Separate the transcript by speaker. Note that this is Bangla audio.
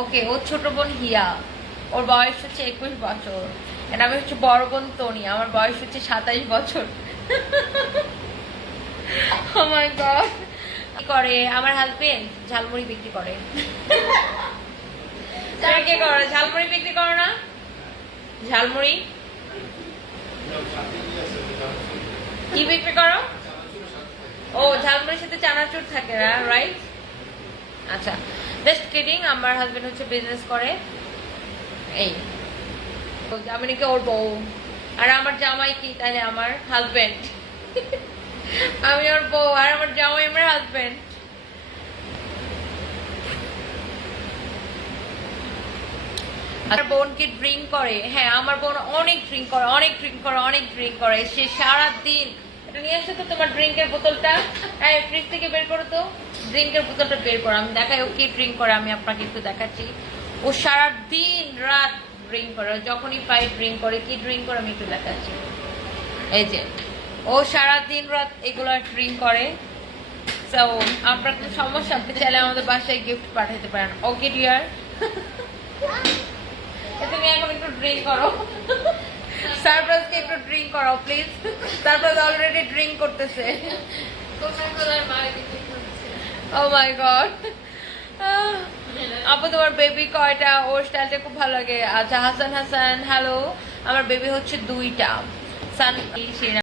Speaker 1: ওকে, ওর ছোট বোন হিয়া। ওর বয়স হচ্ছে একুশ বছর। আমি হচ্ছে বড় বোন তনি, আমার বয়স হচ্ছে সাতাইশ বছর। Oh করে? আমার হাজবেন্ড ঝালমুড়ি বিক্রি করে। করো? ঝালমুড়ি বিক্রি করো না? ঝালমুড়ি? কি বিক্রি করো? ও, ঝালমুড়ির সাথে চানাচুর থাকে না রাইট আচ্ছা। জাস্ট কিডিং আমার হাজবেন্ড হচ্ছে বিজনেস করে। এই। আমি নাকি ওর বউ। আর আমার জামাই কি? তাহলে আমার হাজবেন্ড আমি ওর বউ, আর আমার জামাই আমার হাজবেন্ড আমার বোন কি ড্রিঙ্ক করে। হ্যাঁ আমার বোন অনেক ড্রিঙ্ক করে, অনেক ড্রিঙ্ক করে, অনেক ড্রিঙ্ক করে। সে সারা দিন নিয়ে তো তোমার ড্রিঙ্কের বোতলটা। হ্যাঁ ফ্রিজ থেকে বের করো তো। ড্রিঙ্কের বোতলটা বের করো। আমি দেখাই ও কি করে, আমি আপনাকে একটু দেখাচ্ছি। ও রাত ড্রিঙ্ক করে, যখনই করে। কি করে আমি একটু দেখাচ্ছি। এই যে, ও রাত ড্রিঙ্ক করে। আপনার সমস্যা চাইলে আমাদের বাসায় গিফট পাঠাতে পারেন। ওকে তুমি এখন একটু ড্রিঙ্ক করো। সারপ্রাইজকে একটু ড্রিঙ্ক করাও প্লিজ সারপ্রাইজ অলরেডি ড্রিঙ্ক করতেছে। ও মাই গড আপু, তোমার বেবি কয়টা? ওর স্টাইলটা খুব ভালো লাগে। আচ্ছা হাসান হাসান হ্যালো আমার বেবি হচ্ছে দুইটা। সান